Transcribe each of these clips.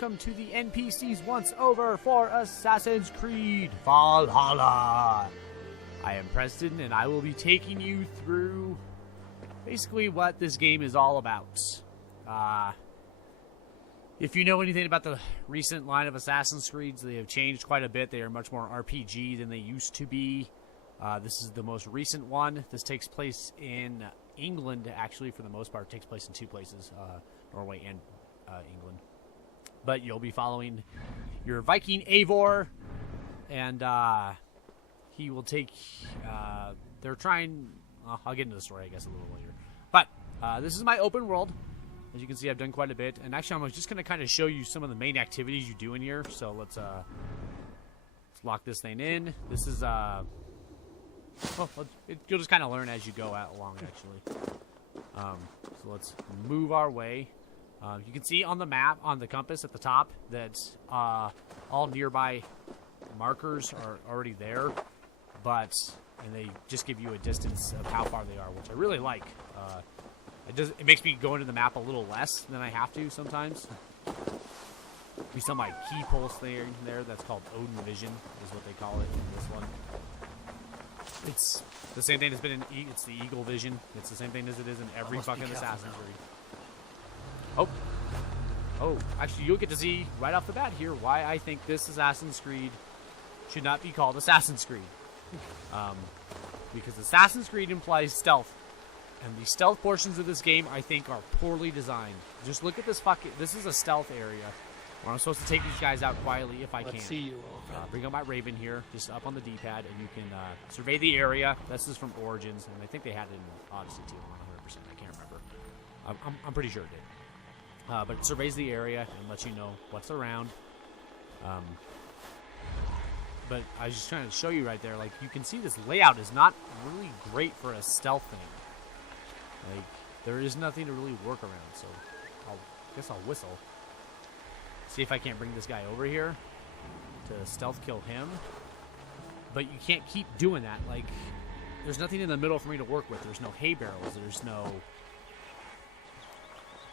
welcome to the NPCs once over for Assassin's Creed Valhalla. I am Preston, and I will be taking you through basically what this game is all about. If you know anything about the recent line of Assassin's Creeds, they have changed quite a bit. They are much more RPG than they used to be. This is the most recent one. This takes place in England, actually, for the most part. It takes place in two places, Norway and England. But you'll be following your Viking Eivor, and he will take... they're trying... I'll get into the story, I guess, a little later. But this is my open world. As you can see, I've done quite a bit. And actually, I'm just going to kind of show you some of the main activities you do in here. So let's lock this thing in. This is... you'll just kind of learn as you go along, actually. So let's move our way. You can see on the map, on the compass at the top, that all nearby markers are already there, and they just give you a distance of how far they are, which I really like. It makes me go into the map a little less than I have to sometimes. Be some like key pulse there. That's called Odin Vision, is what they call it in this one. It's the same thing as been in it's the Eagle Vision. It's the same thing as it is in every fucking Assassin's Creed. Oh, actually, you'll get to see right off the bat here why I think this Assassin's Creed should not be called Assassin's Creed. Because Assassin's Creed implies stealth. And the stealth portions of this game, I think, are poorly designed. Just look at this this is a stealth area where I'm supposed to take these guys out quietly if I can. Let's see you, bring up my Raven here, just up on the D-pad, and you can survey the area. This is from Origins, and I think they had it in Odyssey too. I'm not 100%. I can't remember. I'm pretty sure it did. But it surveys the area and lets you know what's around. But I was just trying to show you right there, like, you can see this layout is not really great for a stealth thing. Like, there is nothing to really work around, so I guess I'll whistle. See if I can't bring this guy over here to stealth kill him. But you can't keep doing that. Like, there's nothing in the middle for me to work with. There's no hay barrels. There's no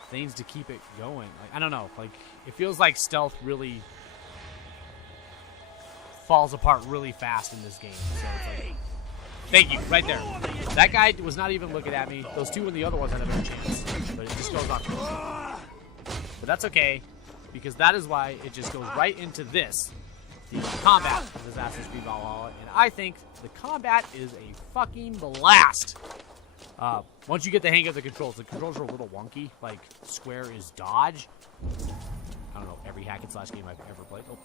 things to keep it going. Like, I don't know. Like, it feels like stealth really falls apart really fast in this game. So it's like, thank you, right there. That guy was not even looking at me. Those two and the other ones had a better chance. But it just goes off. But that's okay, because that is why it just goes right into this, the combat of Assassin's Creed Valhalla. And I think the combat is a fucking blast. Once you get the hang of the controls are a little wonky. Like, square is dodge. I don't know, every hack and slash game I've ever played. Oh,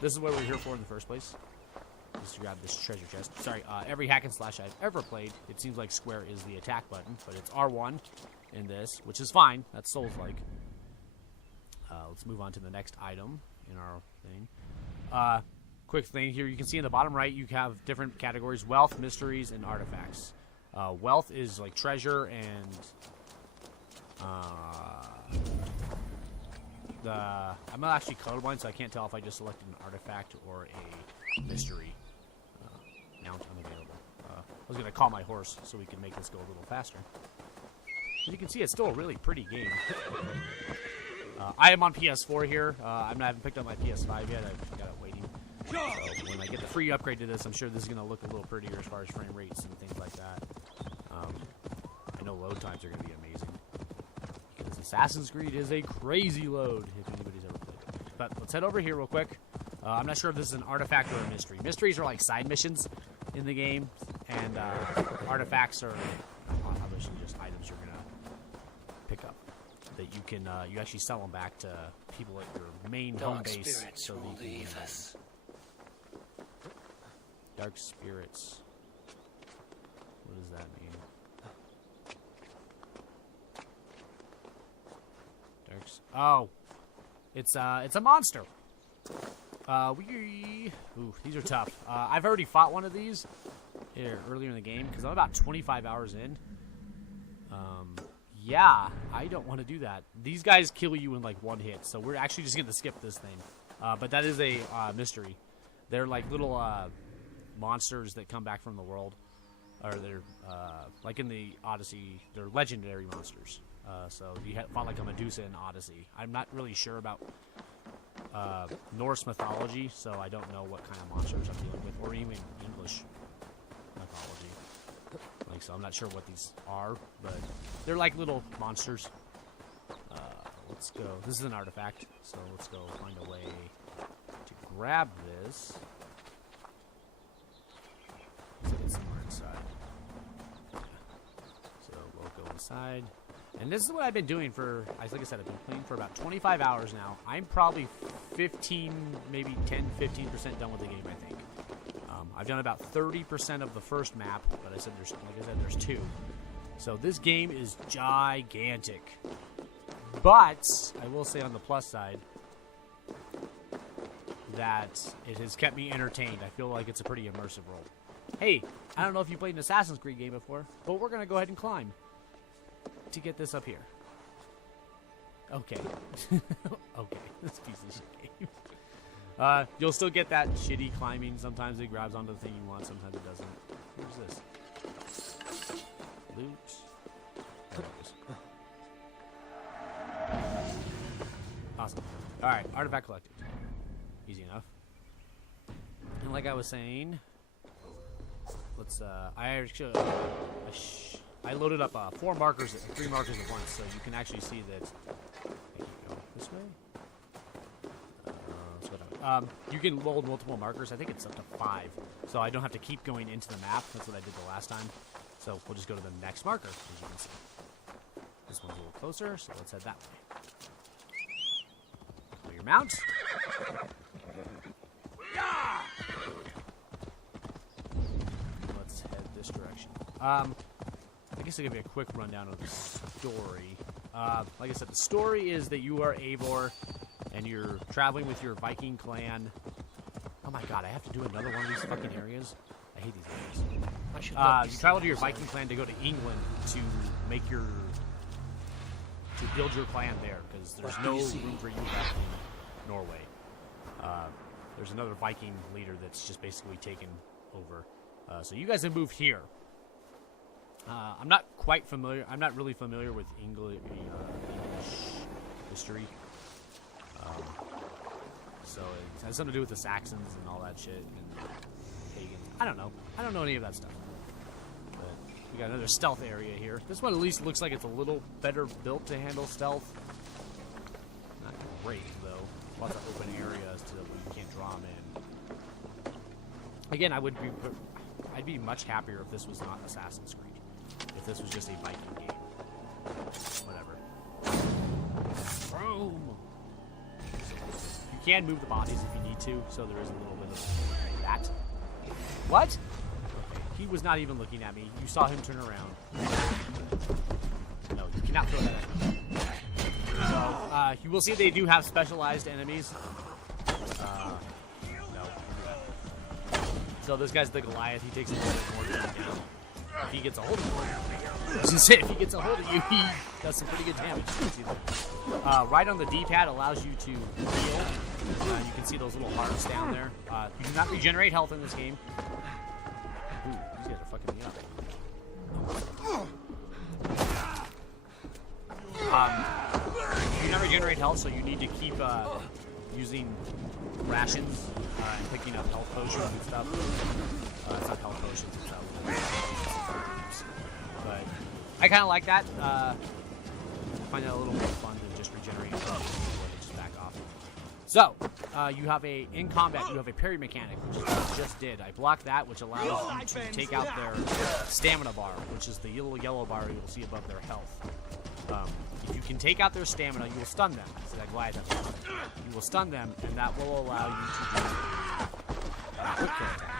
this is what we're here for in the first place. Just to grab this treasure chest. Sorry, every hack and slash I've ever played, it seems like square is the attack button, but it's R1 in this, which is fine. That's Souls-like. Let's move on to the next item in our thing. Quick thing here, you can see in the bottom right, you have different categories: wealth, mysteries, and artifacts. Wealth is like treasure and I'm not actually colorblind, so I can't tell if I just selected an artifact or a mystery. Mount unavailable. I was going to call my horse so we can make this go a little faster. As you can see, it's still a really pretty game. I am on PS4 here. I haven't picked up my PS5 yet. I've got it waiting. So when I get the free upgrade to this, I'm sure this is going to look a little prettier as far as frame rates and things like that. I know load times are going to be amazing. Because Assassin's Creed is a crazy load, if anybody's ever played it. But let's head over here real quick. I'm not sure if this is an artifact or a mystery. Mysteries are like side missions in the game, and artifacts are obviously just items you're gonna pick up that you can you actually sell them back to people at your main home base. So that you can leave us. Dark spirits. What does that mean? Oh, it's a monster. Ooh, these are tough. I've already fought one of these here earlier in the game because I'm about 25 hours in. Yeah, I don't want to do that. These guys kill you in like one hit, so we're actually just gonna skip this thing. But that is a mystery. They're like little monsters that come back from the world, or they're like in the Odyssey. They're legendary monsters. So you fought like a Medusa in Odyssey. I'm not really sure about Norse mythology, so I don't know what kind of monsters I'm dealing with, or even English mythology. Like, so I'm not sure what these are, but they're like little monsters. Let's go. This is an artifact, so let's go find a way to grab this. Let's get somewhere inside. So we'll go inside. And this is what I've been doing for, like I said, I've been playing for about 25 hours now. I'm probably 15, maybe 10, 15% done with the game, I think. I've done about 30% of the first map, but like I said, there's 2. So this game is gigantic. But I will say on the plus side that it has kept me entertained. I feel like it's a pretty immersive role. Hey, I don't know if you played an Assassin's Creed game before, but we're going to go ahead and climb to get this up here. Okay. Okay, this piece of shit game. You'll still get that shitty climbing. Sometimes it grabs onto the thing you want, sometimes it doesn't. Where's this? Loot. There it is. Awesome. Alright, artifact collected. Easy enough. And like I was saying, let's, I loaded up 4 markers, 3 markers at once, so you can actually see that. Can you go this way? Let's go down. You can load multiple markers. I think it's up to 5, so I don't have to keep going into the map. That's what I did the last time. So we'll just go to the next marker, as you can see. This one's a little closer, so let's head that way. Clear your mount. Let's head this direction. I guess I'll give you a quick rundown of the story. Like I said, the story is that you are Eivor, and you're traveling with your Viking clan. Oh my god, I have to do another one of these fucking areas? I hate these areas. You travel to your Viking clan to go to England to make your... to build your clan there, because there's no room for you back in Norway. There's another Viking leader that's just basically taken over. So you guys have moved here. I'm not quite familiar. I'm not really familiar with English history. So it has something to do with the Saxons and all that shit and pagans. I don't know. I don't know any of that stuff. But we got another stealth area here. This one at least looks like it's a little better built to handle stealth. Not great though. Lots of open areas to where you can't draw them in. Again, I'd be much happier if this was not Assassin's Creed. If this was just a Viking game. Whatever. Boom! You can move the bodies if you need to, so there is a little bit of that. What? Okay, he was not even looking at me. You saw him turn around. No, you cannot throw that at me. So, you will see they do have specialized enemies. No. So this guy's the Goliath. He takes a little bit more damage down. If he gets a hold of you, if he gets a hold of you, he does some pretty good damage. You can see that. Right on the D-pad allows you to heal. You can see those little hearts down there. You do not regenerate health in this game. Ooh, these guys are fucking me up. You do not regenerate health, so you need to keep using rations and picking up health potions and stuff. It's not health potions, it's but I kind of like that. I find that a little more fun than just regenerating health and just back off. So, you have in combat, you have a parry mechanic, which is what I just did. I blocked that, which allows you to take out their stamina bar, which is the little yellow bar you'll see above their health. If you can take out their stamina, you will stun them. So that Goliath has to you will stun them, and that will allow you to do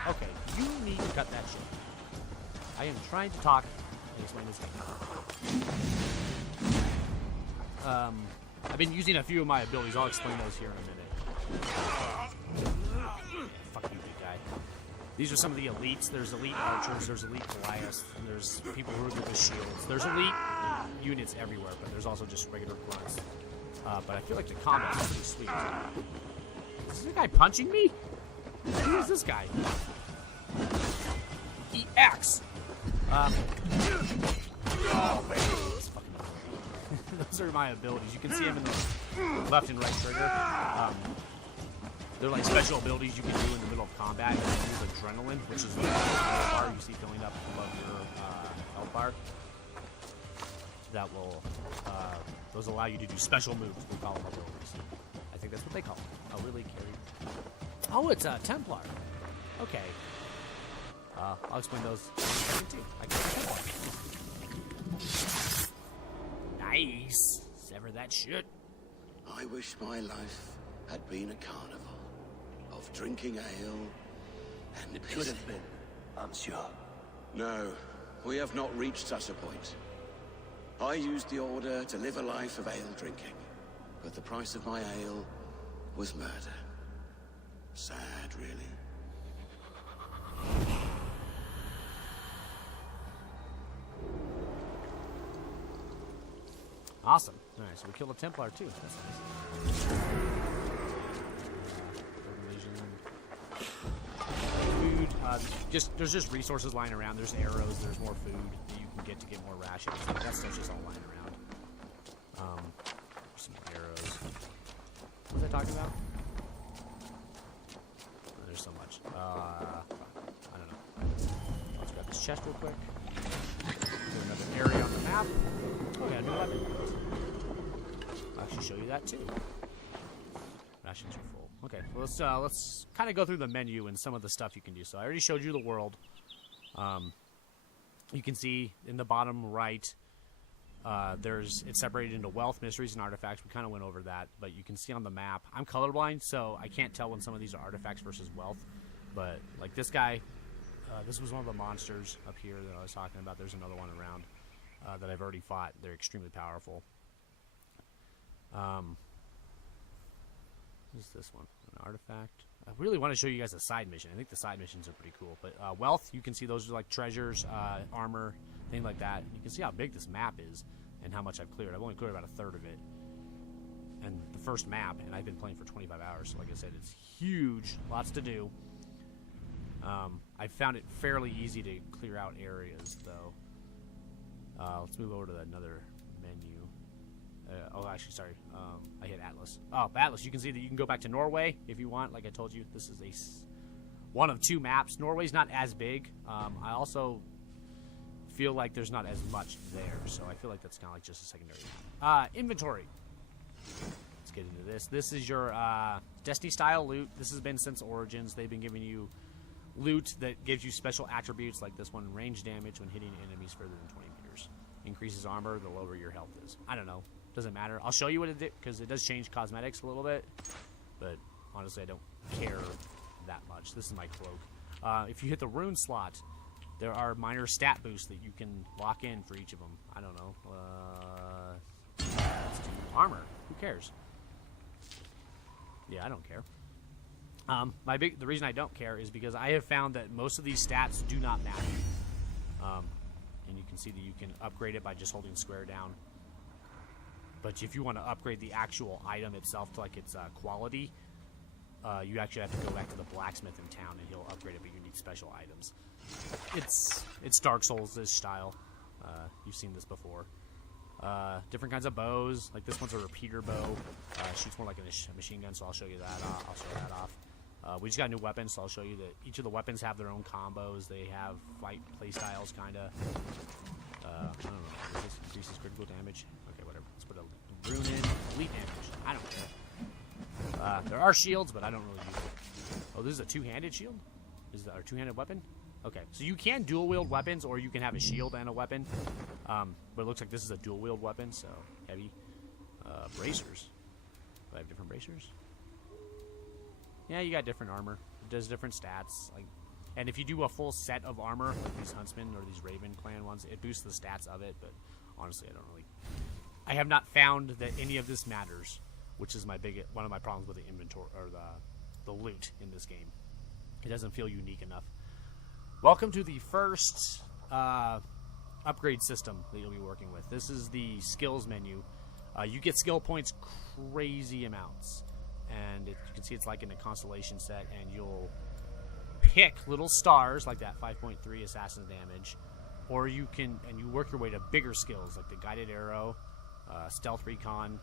okay, you need to cut that shit. I am trying to talk and explain this game. I've been using a few of my abilities. I'll explain those here in a minute. Fuck you, big guy. These are some of the elites. There's elite archers, there's elite Goliaths, and there's people who are good with shields. There's elite units everywhere, but there's also just regular grunts. But I feel like the combat is pretty sweet. Is this guy punching me? Who is this guy? EX! Oh, man. Those are my abilities. You can see them in the left and right trigger. They're like special abilities you can do in the middle of combat. You can use adrenaline, which is the bar you see filling up above your health bar. That will, those allow you to do special moves. We call them abilities. I think that's what they call them. Oh, really, Carrie? Oh, it's a Templar. Okay. I'll explain those in a second, too. I got a Templar. Nice. Sever that shit. I wish my life had been a carnival of drinking ale and It could have been, I'm sure. No, we have not reached such a point. I used the order to live a life of ale drinking, but the price of my ale was murder. Sad, really. Awesome. All right, so we killed a Templar too. That's nice. Food. There's just resources lying around. There's arrows. There's more food that you can get to get more rations. That stuff's just all lying around. Some arrows. What was I talking about? Oh, there's so much. I don't know. Let's grab this chest real quick. Do another area on the map. Oh, yeah, new weapon. I'll actually show you that too. Rations are full. Okay, well, let's kind of go through the menu and some of the stuff you can do. So I already showed you the world. You can see in the bottom right, it's separated into wealth, mysteries, and artifacts. We kind of went over that, but you can see on the map. I'm colorblind, so I can't tell when some of these are artifacts versus wealth. But like this guy, this was one of the monsters up here that I was talking about. There's another one around that I've already fought. They're extremely powerful. What is this one? An artifact. I really want to show you guys a side mission. I think the side missions are pretty cool. But wealth, you can see those are like treasures, armor, things like that. You can see how big this map is and how much I've cleared. I've only cleared about a third of it. And the first map, and I've been playing for 25 hours. So like I said, it's huge. Lots to do. I found it fairly easy to clear out areas, though. Let's move over to another menu. Actually, sorry. I hit Atlas. Oh, Atlas. You can see that you can go back to Norway if you want. Like I told you, this is one of two maps. Norway's not as big. I also feel like there's not as much there, so I feel like that's kind of like just a secondary map. Inventory. Let's get into this. This is your Destiny-style loot. This has been since Origins. They've been giving you loot that gives you special attributes, like this one, range damage when hitting enemies further than 20 meters. Increases armor the lower your health is. I don't know. Doesn't matter. I'll show you what it did, because it does change cosmetics a little bit, but honestly, I don't care that much. This is my cloak. If you hit the rune slot, there are minor stat boosts that you can lock in for each of them. I don't know. Let's do armor. Who cares? Yeah, I don't care. The reason I don't care is because I have found that most of these stats do not matter. And you can see that you can upgrade it by just holding square down. But if you want to upgrade the actual item itself to like its quality, you actually have to go back to the blacksmith in town and he'll upgrade it, but you need special items. It's Dark Souls-ish style. You've seen this before. Different kinds of bows. Like this one's a repeater bow. Shoots more like a machine gun, so I'll show you that. I'll show that off. We just got a new weapon, so I'll show you that each of the weapons have their own combos. They have fight playstyles, kind of. I don't know. This increases critical damage. Okay, whatever. Let's put a rune in. Elite damage. I don't care. There are shields, but I don't really use it. Oh, this is a two-handed shield? Is that a two-handed weapon? Okay, so you can dual-wield weapons, or you can have a shield and a weapon. But it looks like this is a dual-wield weapon, so heavy. Bracers. Do I have different bracers? Yeah, you got different armor. It does different stats. And if you do a full set of armor, like these Huntsmen or these Raven Clan ones, it boosts the stats of it, but honestly, I have not found that any of this matters, which is one of my problems with the inventory, or the loot in this game. It doesn't feel unique enough. Welcome to the first upgrade system that you'll be working with. This is the skills menu. You get skill points crazy amounts. And you can see it's like in a constellation set, and you'll pick little stars like that 5.3 assassin damage, or you work your way to bigger skills like the guided arrow, stealth recon.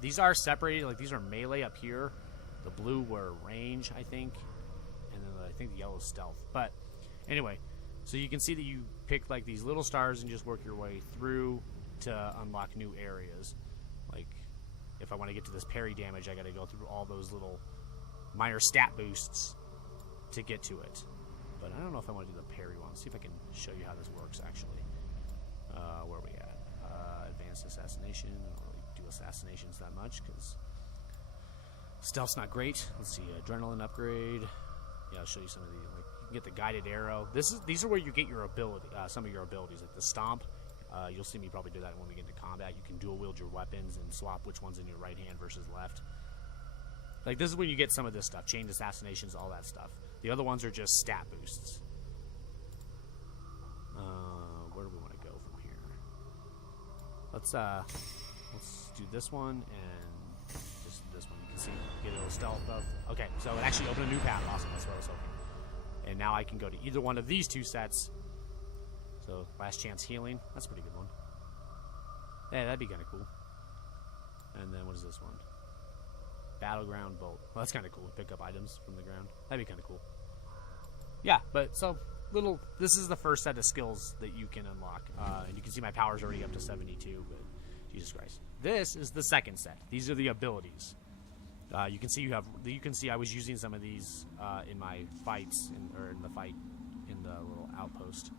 These are separated, like these are melee up here, The blue were range, I think. And then I think the yellow is stealth. But anyway, so you can see that you pick like these little stars and just work your way through to unlock new areas. Like, if I want to get to this parry damage, I got to go through all those little minor stat boosts to get to it. But I don't know if I want to do the parry one. Let's see if I can show you how this works, actually. Where are we at? Advanced Assassination. I don't really do assassinations that much, because stealth's not great. Let's see, Adrenaline upgrade. Yeah, I'll show you some of the, like, you can get the guided arrow. These are where you get your ability, some of your abilities, like the stomp. You'll see me probably do that when we get into combat. You can dual wield your weapons and swap which one's in your right hand versus left. Like, this is when you get some of this stuff. Chained assassinations, all that stuff. The other ones are just stat boosts. Where do we want to go from here? Let's do this one and just this one. You can see, get a little stealth buff. Okay, so it actually opened a new path. Awesome, that's what I was hoping. And now I can go to either one of these two sets. So, last chance healing. That's a pretty good one. Yeah, that'd be kind of cool. And then what is this one? Battleground Bolt. Well, that's kind of cool. Pick up items from the ground. That'd be kind of cool. Yeah, but so this is the first set of skills that you can unlock, and you can see my power's already up to 72. But Jesus Christ, this is the second set. These are the abilities. You can see I was using some of these in my fights, in the fight in the little outpost.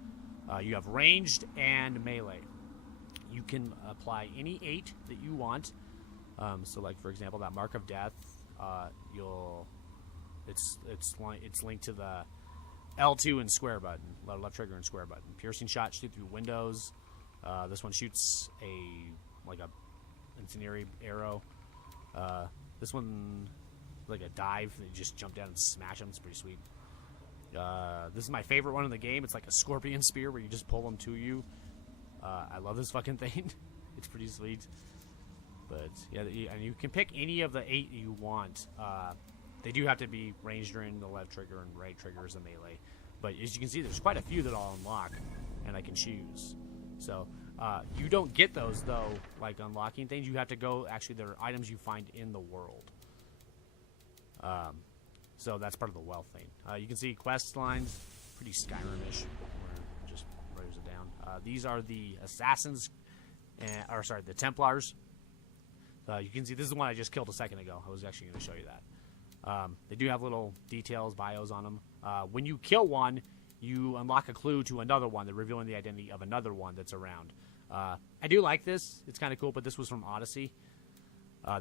You have ranged and melee. You can apply any 8 that you want. So, like, for example, that Mark of Death, it's linked to the L2 and square button, left trigger and square button. Piercing shot, shoot through windows. This one shoots a incendiary arrow. This one, like a dive, you just jump down and smash them. It's pretty sweet. This is my favorite one in the game. It's like a scorpion spear where you just pull them to you. I love this fucking thing. It's pretty sweet. But yeah, and you can pick any of the 8 you want. They do have to be ranged during the left trigger and right trigger is a melee. But as you can see, there's quite a few that I'll unlock, and I can choose. So you don't get those though, like unlocking things. You have to go. Actually, there are items you find in the world. So that's part of the wealth thing. You can see quest lines, pretty Skyrim-ish. Just rose it down. These are the assassins, the Templars. You can see this is the one I just killed a second ago. I was actually going to show you that. They do have little details, bios on them. When you kill one, you unlock a clue to another one. They're revealing the identity of another one that's around. I do like this. It's kind of cool, but this was from Odyssey.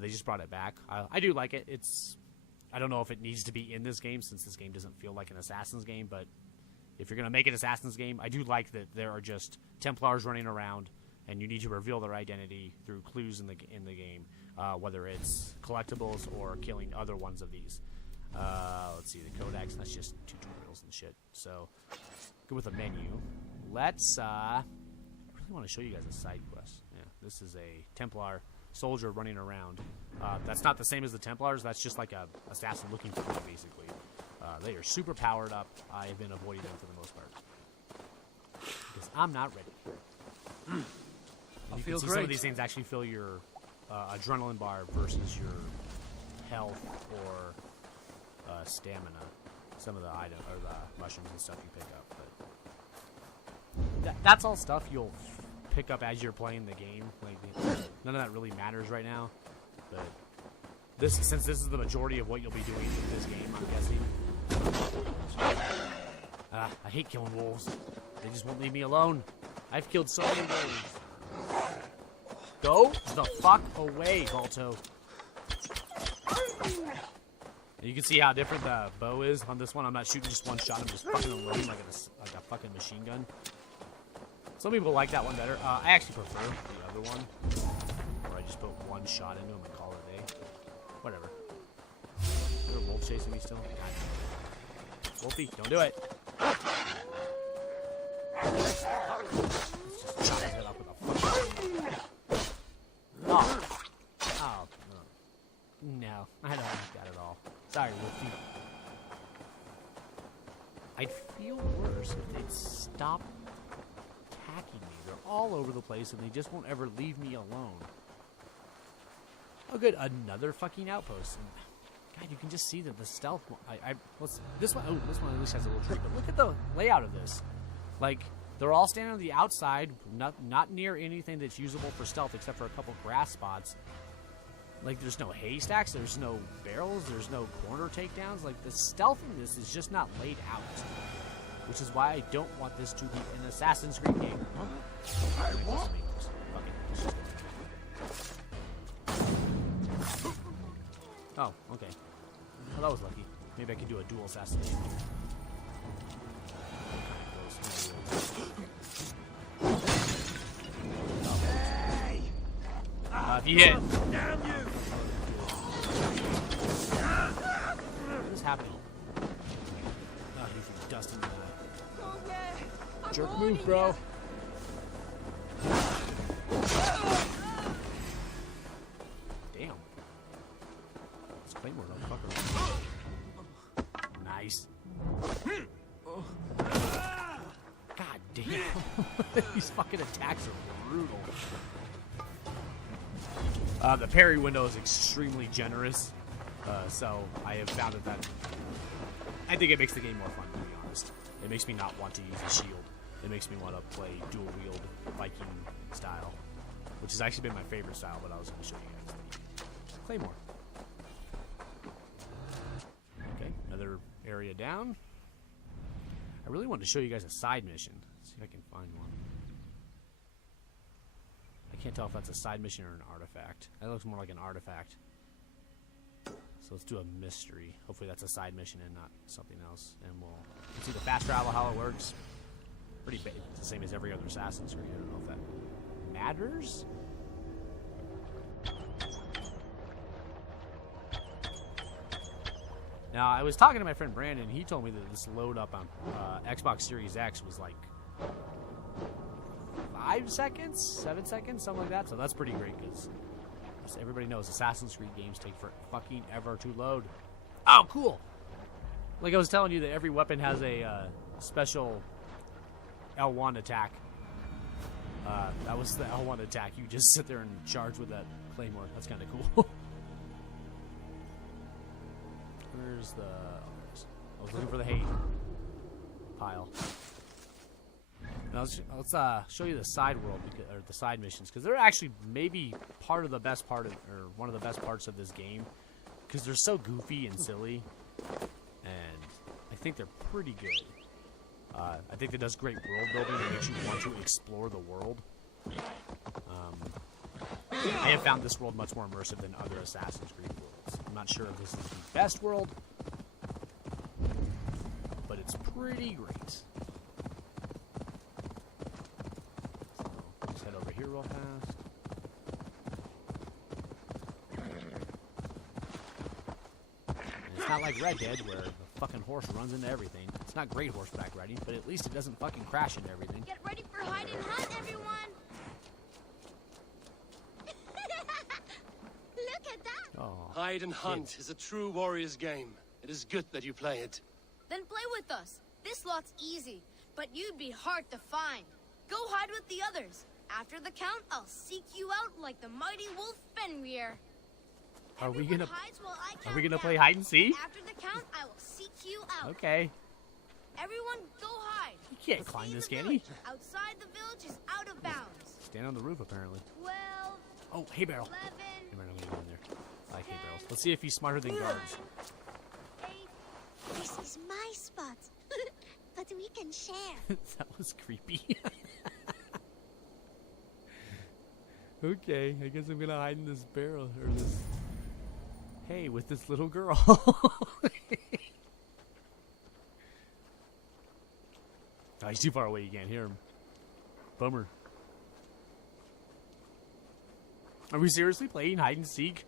They just brought it back. I do like it. I don't know if it needs to be in this game, since this game doesn't feel like an Assassin's game, but if you're going to make an Assassin's game, I do like that there are just Templars running around, and you need to reveal their identity through clues in the game, whether it's collectibles or killing other ones of these. Let's see, the codex, that's just tutorials and shit. So, good with a menu. Let's, I really want to show you guys a side quest. Yeah, this is a Templar soldier running around. That's not the same as the Templars, that's just like a assassin looking for you, basically. They are super powered up. I've been avoiding them for the most part, because I'm not ready. You can see some of these things actually fill your adrenaline bar versus your health or stamina. Some of the items or the mushrooms and stuff you pick up, but that's all stuff you'll pick up as you're playing the game. Like, none of that really matters right now. But since this is the majority of what you'll be doing in this game, I'm guessing. I hate killing wolves. They just won't leave me alone. I've killed so many wolves. Go the fuck away, Balto. And you can see how different the bow is on this one. I'm not shooting just one shot. I'm just fucking unloading like a fucking machine gun. Some people like that one better. I actually prefer the other one, where I just put one shot into him and call it a day. Whatever. Is there a wolf chasing me still? God. Wolfie, don't do it. Let's just chop his head off with a fucking... Oh. Oh. No. I don't like that at all. Sorry, Wolfie. I'd feel worse if they'd stop attacking me. They're all over the place and they just won't ever leave me alone. Oh good, another fucking outpost. God, you can just see that the stealth. This one at least has a little tree. But look at the layout of this. Like, they're all standing on the outside, not near anything that's usable for stealth except for a couple grass spots. Like, there's no haystacks, there's no barrels, there's no corner takedowns. Like, the stealth in this is just not laid out. Which is why I don't want this to be an Assassin's Creed game. Huh? Oh, okay. Well, that was lucky. Maybe I could do a dual assassination. If you hit. Damn you! What is happening? Oh, you threw dust in the eye. Jerk move, bro. Damn. It's Claymore, motherfucker. Nice. God damn. These fucking attacks are brutal. The parry window is extremely generous, so I have found that I think it makes the game more fun, to be honest. It makes me not want to use a shield. It makes me want to play dual wield Viking style, which has actually been my favorite style, but I was going to show you guys the Claymore. Okay, another area down. I really wanted to show you guys a side mission. Let's see if I can find one. I can't tell if that's a side mission or an artifact. That looks more like an artifact. So let's do a mystery. Hopefully that's a side mission and not something else. And we'll see the fast travel, how it works. Pretty big. It's the same as every other Assassin's Creed. I don't know if that matters. Now, I was talking to my friend Brandon. He told me that this load up on Xbox Series X was like 5 seconds, 7 seconds, something like that. So that's pretty great because everybody knows Assassin's Creed games take for fucking ever to load. Oh, cool. Like I was telling you that every weapon has a special L1 attack. That was the L1 attack. You just sit there and charge with that claymore. That's kind of cool. Where's the... I was looking for the hate pile. Now let's show you the side world, or the side missions, because they're actually maybe part of the best part of, or one of the best parts of this game, because they're so goofy and silly, and I think they're pretty good. I think it does great world building and makes you want to explore the world. I have found this world much more immersive than other Assassin's Creed worlds. I'm not sure if this is the best world, but it's pretty great. So, let's head over here real fast. And it's not like Red Dead where the fucking horse runs into everything. It's not great horseback riding, but at least it doesn't fucking crash into everything. Get ready for hide and hunt, everyone! Look at that! Oh, Hide and hunt is a true warrior's game. It is good that you play it. Then play with us. This lot's easy, but you'd be hard to find. Go hide with the others. After the count, I'll seek you out like the mighty wolf Fenrir. Are we gonna Are we gonna play hide and seek? After the count, I will seek you out. Okay. Everyone, go hide. You can't climb this, can you? Outside the village is out of bounds. Stand on the roof, apparently. 12, Oh, hay barrel. 11, Hey, man, I'm gonna go in there. I like hay barrels. Let's see if he's smarter than guards. 8. This is my spot, but we can share. That was creepy. Okay, I guess I'm gonna hide in this barrel, or this hay with this little girl. Oh, he's too far away, you can't hear him. Bummer. Are we seriously playing hide and seek?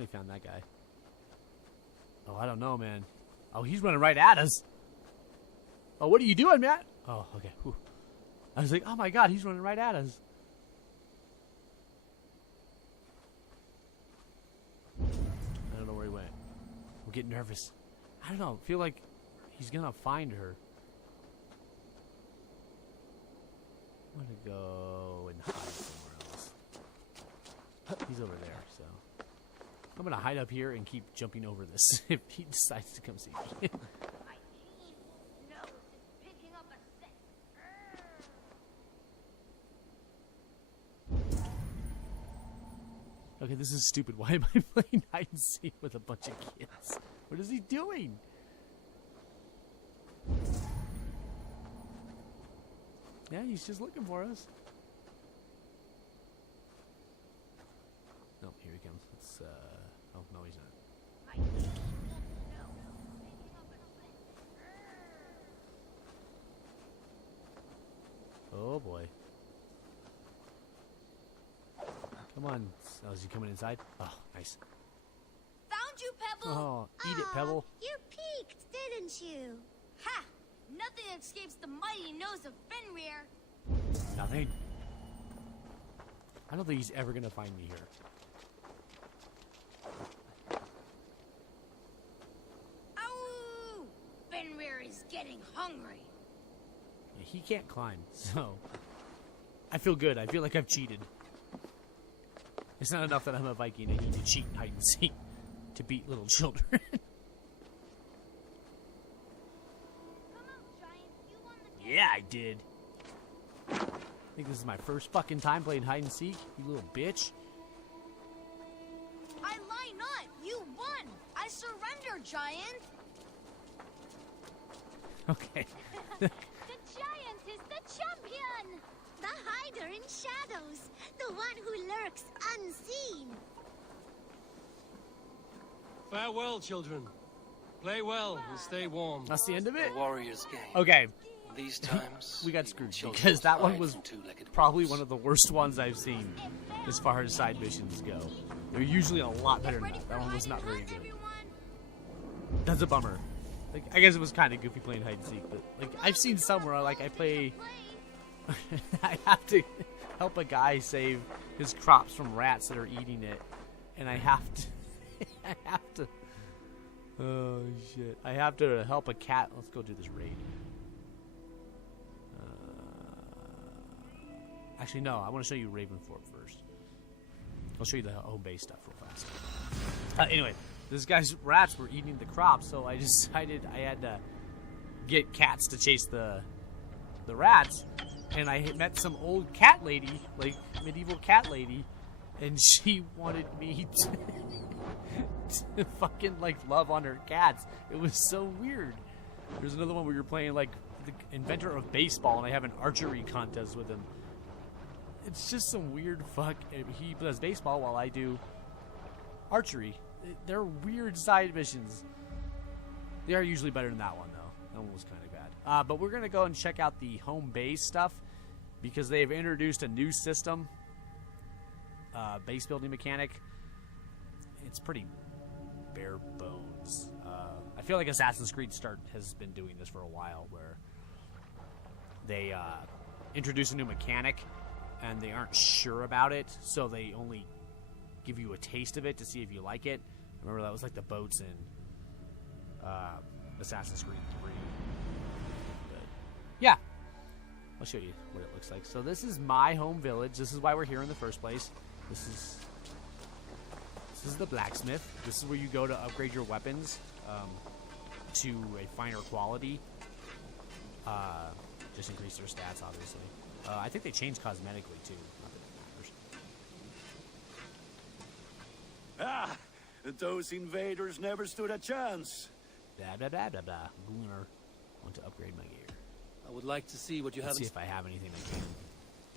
I found that guy. Oh, I don't know, man. Oh, he's running right at us. Oh, what are you doing, Matt? Oh, okay. Whew. I was like, oh my god, he's running right at us. I don't know where he went. I'm getting nervous. I don't know. I feel like he's gonna find her. I'm gonna go and hide somewhere else. He's over there, so I'm gonna hide up here and keep jumping over this if he decides to come see me. My painful nose is picking up a scent. Okay, this is stupid. Why am I playing hide and seek with a bunch of kids? What is he doing? Yeah, he's just looking for us. Oh, here he comes. Let's, oh, no, he's not. My painful nose is picking up a scent. Oh, boy. Come on. Oh, is he coming inside? Oh, nice. Found you, Pebble! Oh, eat it, Pebble. You peeked, didn't you? Ha! Nothing escapes the mighty nose of Fenrir. Nothing. I don't think he's ever going to find me here. Ow! Fenrir is getting hungry. Yeah, he can't climb, so I feel good. I feel like I've cheated. It's not enough that I'm a Viking. I need to cheat and hide and seek to beat little children. Come out, Giant. You won the game. Yeah, I did. I think this is my first fucking time playing hide and seek, you little bitch. I lie not. You won. I surrender, Giant. Okay. The Giant is the champion. The hider in shadows. The one who lurks unseen. Farewell, children. Play well and stay warm. That's the end of it? The warrior's game. Okay. These times, We got even screwed children because that one hide was from two-legged probably wolves. one of the worst ones I've seen as far as side missions go. They're usually a lot better than that. That one was not very good. That's a bummer. Like, I guess it was kind of goofy playing hide and seek, but like I've seen some where like I play, I have to help a guy save his crops from rats that are eating it, and I have to, oh shit, I have to help a cat. Let's go do this raid. Actually, no, I want to show you Ravenfort first. I'll show you the home base stuff real fast. Anyway, this guy's rats were eating the crops, so I decided I had to get cats to chase the rats. And I had met some old cat lady, like medieval cat lady, and she wanted me to fucking like love on her cats. It was so weird. There's another one where you're playing like the inventor of baseball, and I have an archery contest with him. It's just some weird fuck. He does baseball while I do archery. They're weird side missions. They are usually better than that one, though. That one was kind of bad. But we're going to go and check out the home base stuff because they've introduced a new system, base building mechanic. It's pretty bare bones. I feel like Assassin's Creed Start has been doing this for a while, where they introduce a new mechanic and they aren't sure about it, so they only give you a taste of it to see if you like it. Remember, that was like the boats in Assassin's Creed 3. But yeah, I'll show you what it looks like. So this is my home village. This is why we're here in the first place. This is the blacksmith. This is where you go to upgrade your weapons to a finer quality. Just increase their stats, obviously. I think they changed cosmetically, too. Not that it matters. Ah, those invaders never stood a chance. Blah, blah, blah, blah, blah. Gunnar. Want to upgrade my gear. I would like to see what you Let's have. see if I have anything I can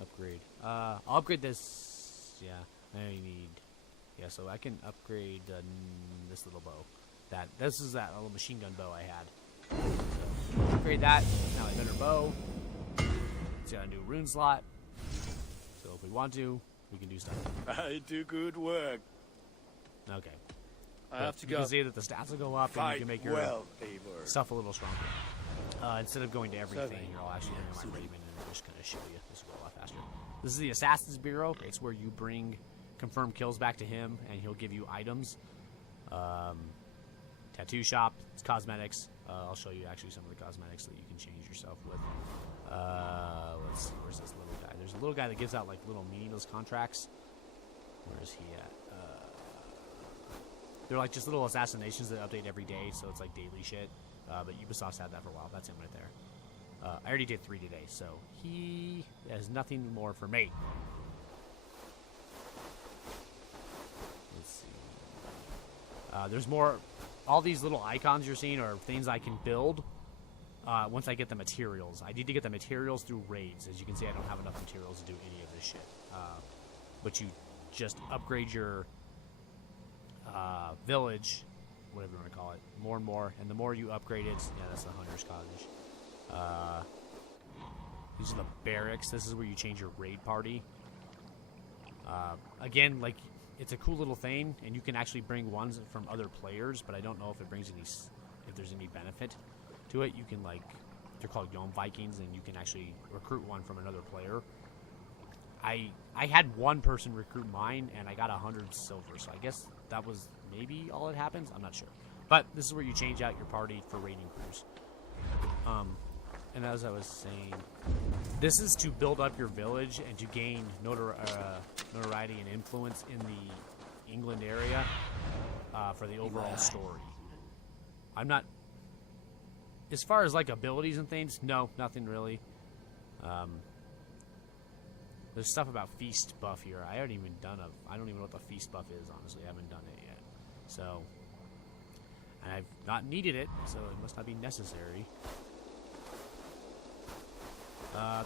upgrade. I'll upgrade this. Yeah, I need... Yeah, so I can upgrade this little bow. This is that little machine gun bow I had. So, upgrade that. Now a better bow. It's got a new rune slot. So if we want to, we can do stuff. I do good work. Okay. I have to You go. can see that the stats will go up, and you Fight can make your well, Eivor. stuff a little stronger. Instead of going to everything, Seven. here, I'll actually bring my Raven and just kind of show you. This will go a lot faster. This is the Assassin's Bureau. It's where you bring confirmed kills back to him, and he'll give you items. Tattoo shop. It's cosmetics. I'll show you actually some of the cosmetics that you can change yourself with. Let's see. Where's this little guy? There's a little guy that gives out like little meaningless contracts. Where is he at? They're like just little assassinations that update every day, so it's like daily shit. But Ubisoft's had that for a while. That's him right there. I already did 3 today, so he has nothing more for me. Let's see. There's more. All these little icons you're seeing are things I can build once I get the materials. I need to get the materials through raids. As you can see, I don't have enough materials to do any of this shit. But you just upgrade your village, whatever you want to call it, more and more. And the more you upgrade it, yeah, that's the Hunter's Cottage. These are the Barracks. This is where you change your raid party. Again, like, it's a cool little thing, and you can actually bring ones from other players, but I don't know if it brings any, if there's any benefit to it. You can, like, they're called Vikings, and you can actually recruit one from another player. I had one person recruit mine, and I got 100 silver, so I guess that was maybe all that happens. I'm not sure. But this is where you change out your party for raiding crews. And as I was saying, this is to build up your village and to gain notoriety and influence in the England area for the overall story. I'm not... As far as, like, abilities and things, no, nothing really. There's stuff about feast buff here. I don't even know what the feast buff is, honestly. I haven't done it yet. So... And I've not needed it, so it must not be necessary.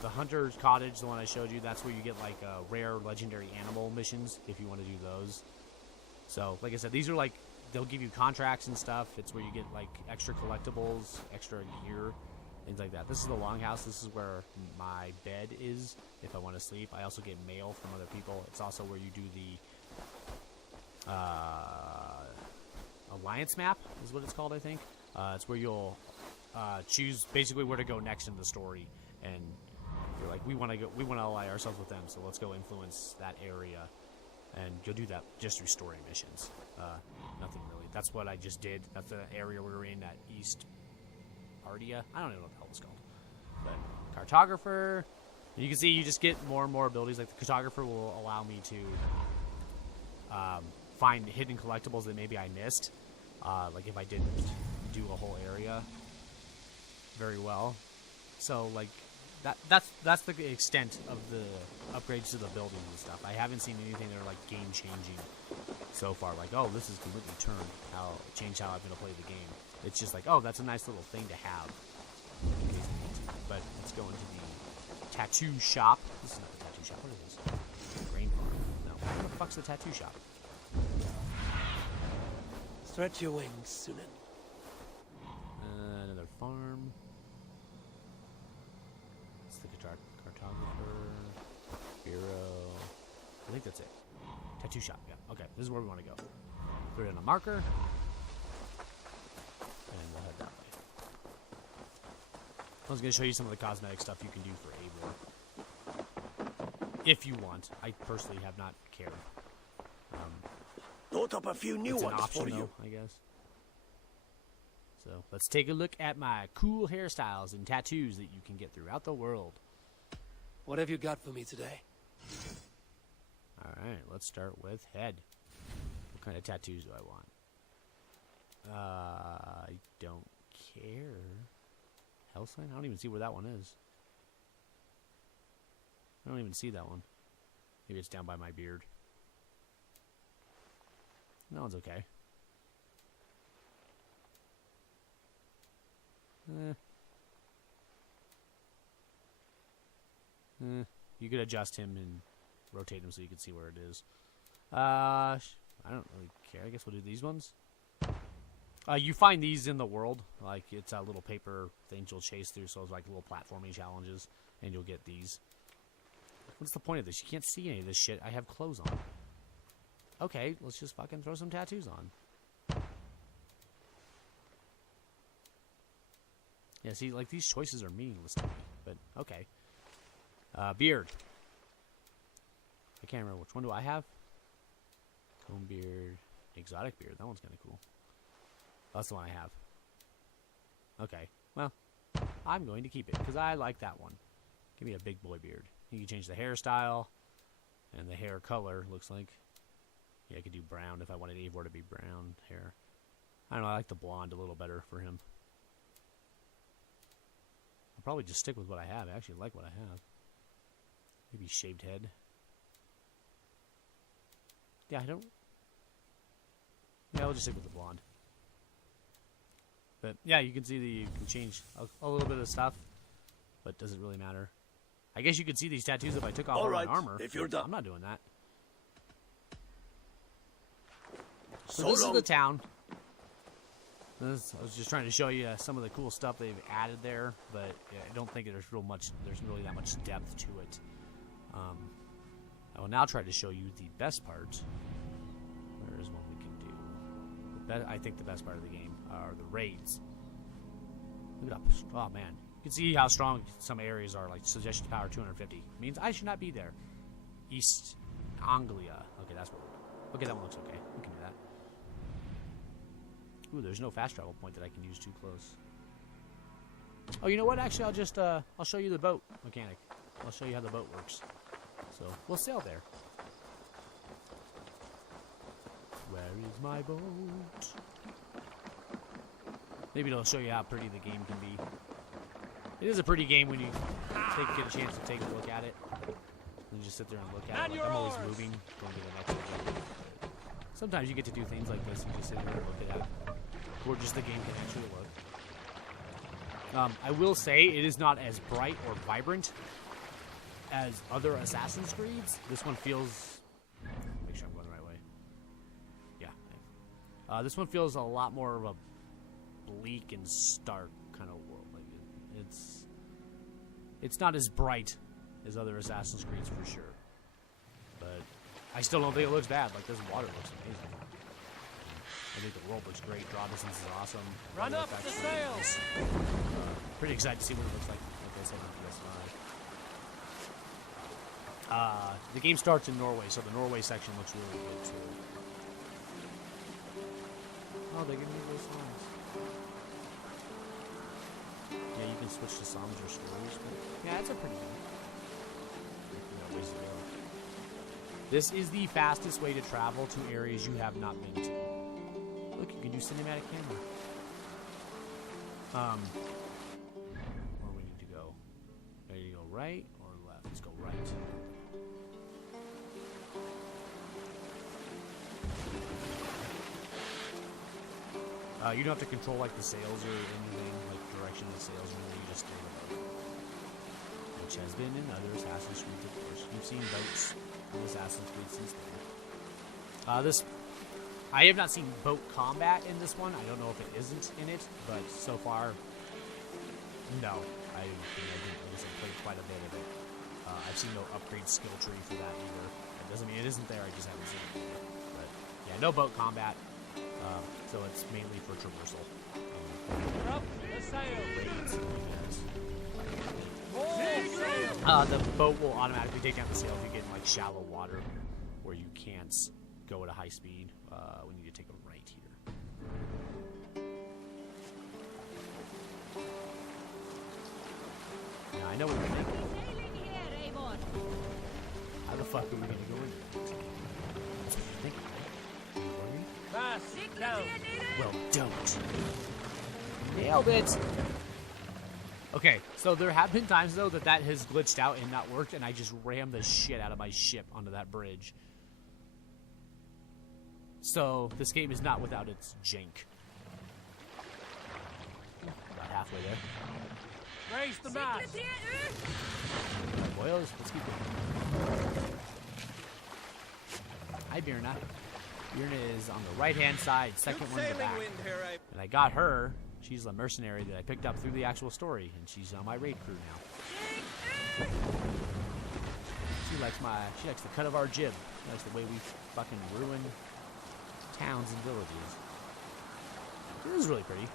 The Hunter's Cottage, the one I showed you, that's where you get, like, rare legendary animal missions, if you want to do those. So, like I said, these are, like, they'll give you contracts and stuff. It's where you get, like, extra collectibles, extra gear, things like that. This is the longhouse. This is where my bed is, if I want to sleep. I also get mail from other people. It's also where you do the, Alliance map, is what it's called, I think. It's where you'll, choose basically where to go next in the story. And you're like, we want to ally ourselves with them, so let's go influence that area, and you'll do that just through story missions. Nothing really. That's what I just did. That's the area we were in at East Ardia. I don't even know what the hell it's called. But cartographer. You can see you just get more and more abilities. Like the cartographer will allow me to find hidden collectibles that maybe I missed. Like if I didn't do a whole area very well. So like that's the extent of the upgrades to the buildings and stuff. I haven't seen anything that are like game changing so far. Like, oh, this has completely changed how I'm gonna play the game. It's just like, oh, that's a nice little thing to have. But let's go into the tattoo shop. This is not the tattoo shop. What is this? Grain farm. No. What the fuck's the tattoo shop? Stretch your wings, Sunan. Another farm. It's the cartographer. Bureau. I think that's it. Tattoo shop, yeah. Okay, this is where we want to go. Put it in a marker. And we'll head that way. I was going to show you some of the cosmetic stuff you can do for Eivor. If you want. I personally have not cared. Thought up a few new it's ones an option, for you. Though, I guess. So, let's take a look at my cool hairstyles and tattoos that you can get throughout the world. What have you got for me today? Alright, let's start with head. What kind of tattoos do I want? I don't care. Hell sign? I don't even see where that one is. I don't even see that one. Maybe it's down by my beard. That one's okay. You could adjust him and rotate him so you can see where it is. I don't really care. I guess we'll do these ones. You find these in the world. Like, it's a little paper thing you'll chase through, so it's like little platforming challenges, and you'll get these. What's the point of this? You can't see any of this shit. I have clothes on. Okay, let's just fucking throw some tattoos on. Yeah, see, like, these choices are meaningless to me, but okay. Beard. I can't remember which one do I have. Comb beard. Exotic beard. That one's kind of cool. That's the one I have. Okay. Well, I'm going to keep it because I like that one. Give me a big boy beard. You can change the hairstyle and the hair color, looks like. Yeah, I could do brown if I wanted Eivor to be brown hair. I don't know, I like the blonde a little better for him. I'll probably just stick with what I have. I actually like what I have. Maybe shaved head. Yeah, I don't... Yeah, I'll just stick with the blonde. But, yeah, you can see that you can change a little bit of stuff. But does it really matter? I guess you could see these tattoos if I took off all my armor. If you're done. I'm not doing that. So this is the town. I was just trying to show you some of the cool stuff they've added there, but yeah, I don't think there's really that much depth to it. I will now try to show you the best part. There is one we can do. I think the best part of the game are the raids. Look it up. Oh man, you can see how strong some areas are. Like suggested power 250 means I should not be there. East Anglia. Okay, that's what. Okay, that one looks okay. We can do that. Ooh, there's no fast travel point that I can use too close. Oh, you know what? Actually, I'll show you the boat mechanic. I'll show you how the boat works. So, we'll sail there. Where is my boat? Maybe it'll show you how pretty the game can be. It is a pretty game when you get a chance to take a look at it. And just sit there and look at it. Like, I'm always moving, going to the next objective. Sometimes you get to do things like this and just sit there and look at it. Or just the game can actually look. I will say it is not as bright or vibrant as other Assassin's Creeds. This one feels... Make sure I'm going the right way. Yeah. This one feels a lot more of a bleak and stark kind of world. Like it's not as bright as other Assassin's Creeds for sure. But I still don't think it looks bad. Like this water looks amazing. I think the world looks great. Draw distance is awesome. Run up the sails! Pretty excited to see what it looks like I said on PS5. The game starts in Norway, so the Norway section looks really good too. Oh, they give me those songs. Yeah, you can switch to songs or stories. But yeah, it's a pretty good. This is the fastest way to travel to areas you have not been to. Look, you can do cinematic camera. Where we need to go? There you go, right or left? Let's go right. You don't have to control like the sails or anything, like direction of the sails or anything. You just stay with it. Which has been in other Assassin's Creed, of course. You've seen boats in Assassin's Creed since then. I have not seen boat combat in this one. I don't know if it isn't in it, but so far, no. I played quite a bit of it. I've seen no upgrade skill tree for that either. That doesn't mean it isn't there. I just haven't seen it either. But yeah, no boat combat. So it's mainly for traversal. Up the sail! The boat will automatically take down the sail if you get in like shallow water where you can't go at a high speed. We need to take a right here. Now I know what you're thinking. How the fuck are we gonna go in there? That's what you're thinking, right? Fast down! Well, don't. Nailed it! Okay, so there have been times, though, that has glitched out and not worked, and I just rammed the shit out of my ship onto that bridge. So, this game is not without its jank. About halfway there. Raise the mast! Boys, let's keep going. Hi, Birna. Birna is on the right-hand side, second one in the back. And I got her. She's a mercenary that I picked up through the actual story, and she's on my raid crew now. She likes the cut of our jib. She likes the way we fucking ruin towns and villages. This is really pretty.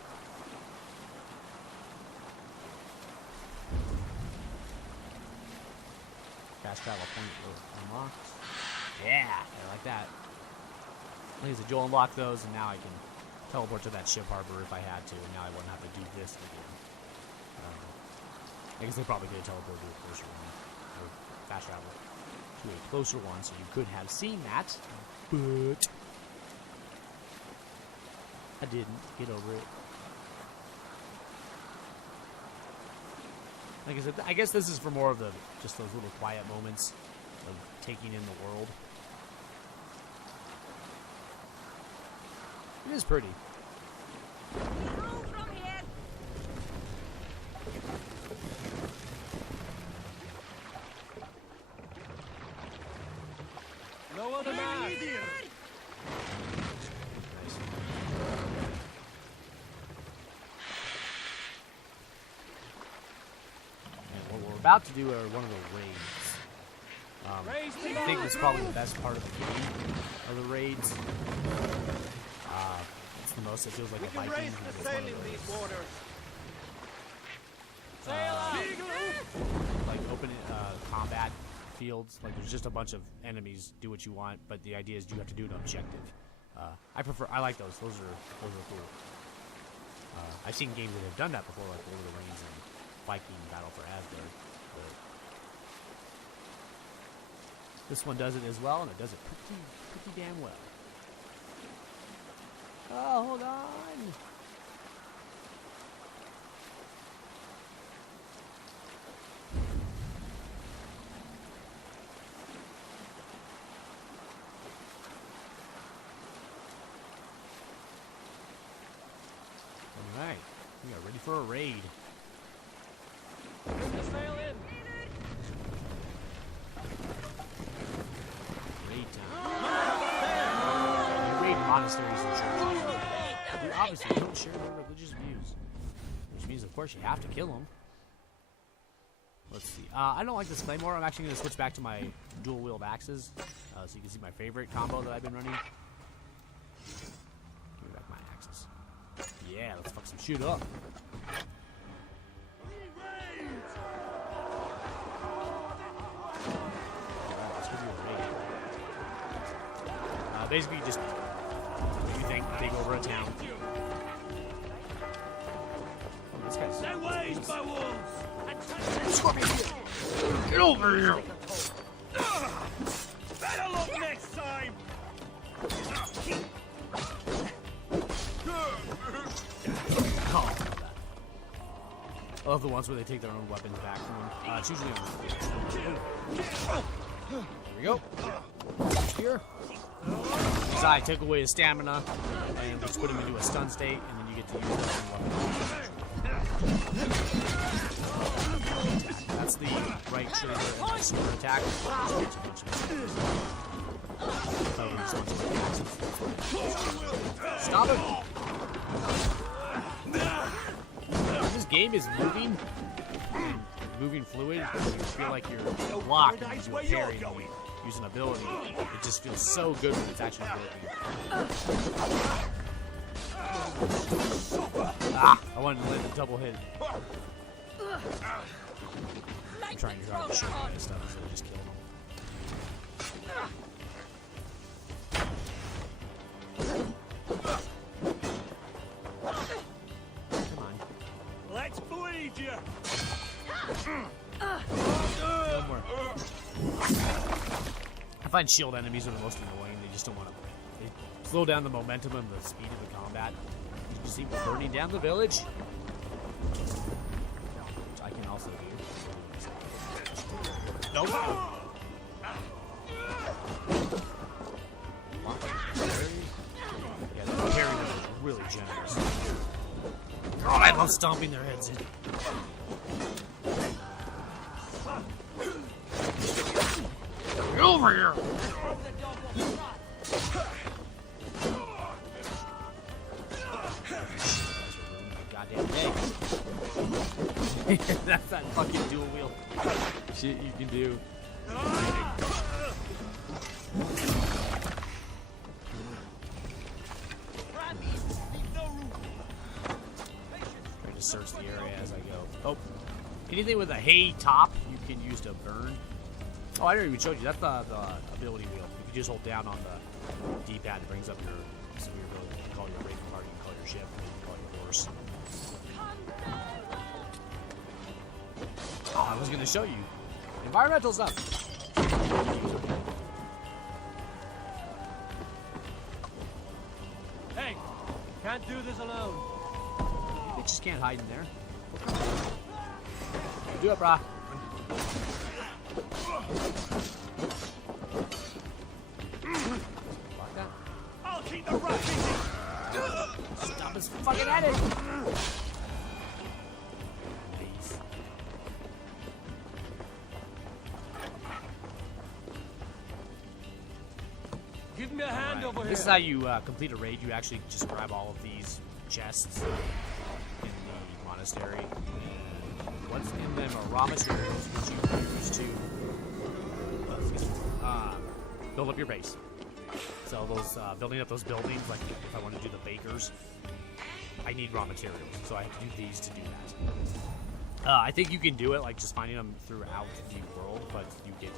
Fast travel point unlocked. Yeah, I like that. Like I said, you'll unlock those, and now I can teleport to that ship harbor if I had to, and now I wouldn't have to do this again. I guess they probably could have teleported to a closer one. Or fast travel to to a closer one, so you could have seen that, but I didn't get over it. Like I said, I guess this is for more of the just those little quiet moments of taking in the world. It is pretty. No other man. What we're about to do are one of the raids. I think it's probably the best part of the game, are the raids. It's the most, it feels like a Viking. Like open combat fields, like there's just a bunch of enemies, do what you want, but the idea is you have to do an objective. I like those. Those are cool. I've seen games that have done that before, like Lord of the Rings and Viking Battle for Asgard. But this one does it as well, and it does it pretty damn well. Oh, hold on. Alright, we are ready for a raid. Raid time. We raid monasteries and churches. We obviously don't share their religious views. Which means, of course, you have to kill them. Let's see. I don't like this claymore. I'm actually going to switch back to my dual-wield axes. So you can see my favorite combo that I've been running. Give me back my axes. Yeah, let's fuck some shit up. Alright, let's go do a raid. Basically, just do you think take over a town. Oh, this guy's. Get over here! Better luck next time! Oh, I love the ones where they take their own weapons back from them. It's usually on the field. There we go. Here. I take away his stamina and just put him into a stun state, and then you get to use that own weapon. That's the right trigger and my super attack. Stop it! This game is moving, and moving fluid. You feel like you're blocked and you do a parry and you use an ability. It just feels so good when it's actually working. Ah! I wanted to land a double hit. I'm trying to hard to show you guys stuff instead of just killing them. Come on. Let's bleed you! One more. I find shield enemies are the most annoying. They just don't want to. They slow down the momentum and the speed of the combat. You see, we're burning down the village. Which I can also do. Nope. Yeah, the parry is really generous. Oh, I love stomping their heads in. Get over here! Goddamn day. That's that fucking dual wheel shit you can do. Trying to search the area as I go. Oh, anything with a hay top you can use to burn. Oh, I never even showed you. That's the ability wheel. You can just hold down on the D-pad. It brings up your ability. You can call your raiding party, you can call your ship, you can call your horse. Oh, I was going to show you. Environmental's up. Use a Can't do this alone. They just can't hide in there. Do it, brah. Block that. I'll keep the rat busy. Stop his fucking headed. Nice. Give me a hand over here. This is how you complete a raid. You actually just grab all of these chests in the monastery. What's in them are raw materials, which you use to build up your base. So those building up those buildings, like if I want to do the bakers, I need raw materials. So I have to do these to do that. I think you can do it like just finding them throughout the world, but you get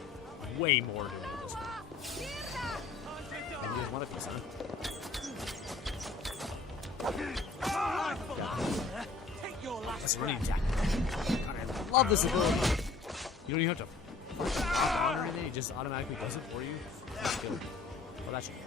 way more doing this one. And there's one of these, huh? That's a running attack. God, I love this ability. You don't even have to lock on or anything. It just automatically does it for you. That's good. Well, that should be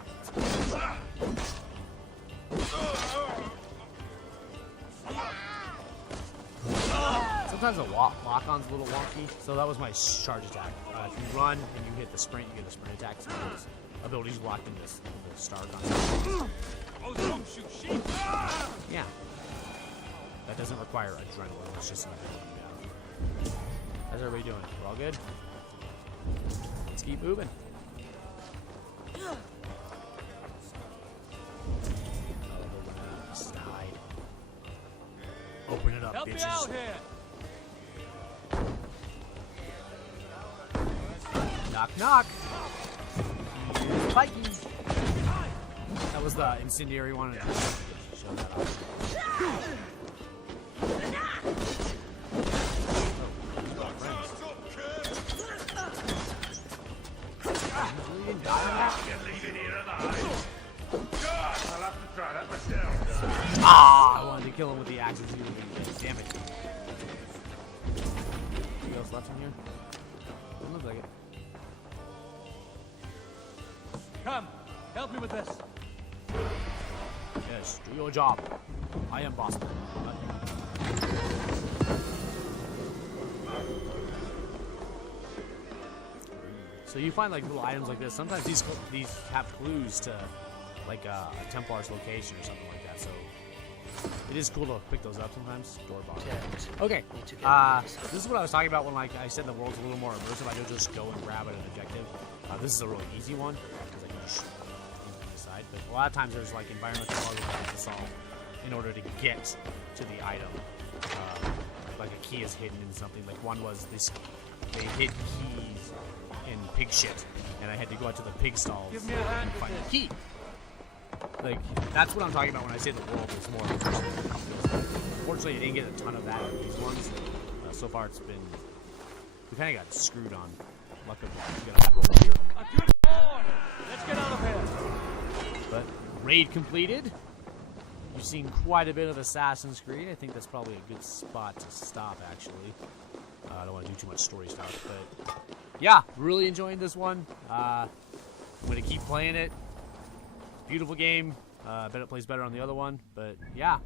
sometimes the lock-on's a little wonky, so that was my charge attack. If you run and you hit the sprint, you get the sprint attack. So those abilities locked in this star concept. Yeah. That doesn't require adrenaline, it's just an ability. How's everybody doing? We're all good? Let's keep moving. Slide. Open it up, Help bitches. me out here. Knock, knock. Viking. That was the incendiary one. Show that off. Ah! I wanted to kill him with the axes. Damn it. Anything else left in here? Doesn't look like it. Come, help me with this. Yes, do your job. I am boss. So you find like little items like this. Sometimes these have clues to like a Templar's location or something like that. So it is cool to pick those up sometimes. Door box. Okay. This is what I was talking about when like I said the world's a little more immersive. I don't just go and grab an objective. This is a really easy one because I can just decide. But a lot of times there's like environmental puzzles I have to solve in order to get to the item. Like a key is hidden in something. Like one was this. They hid keys in pig shit, and I had to go out to the pig stalls Give me a hand and find with the key. Like, that's what I'm talking about when I say the world is more immersive. Unfortunately, I didn't get a ton of that in these ones. So far, it's been... We kind of got screwed on. Luckily, we got a roll here. A good board. Let's get out of here. But, raid completed. You've seen quite a bit of Assassin's Creed. I think that's probably a good spot to stop, actually. I don't want to do too much story stuff, but... Yeah, really enjoying this one. I'm going to keep playing it. Beautiful game. I bet it plays better on the other one. But, yeah.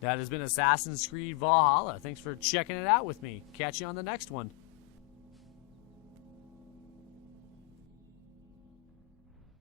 That has been Assassin's Creed Valhalla. Thanks for checking it out with me. Catch you on the next one.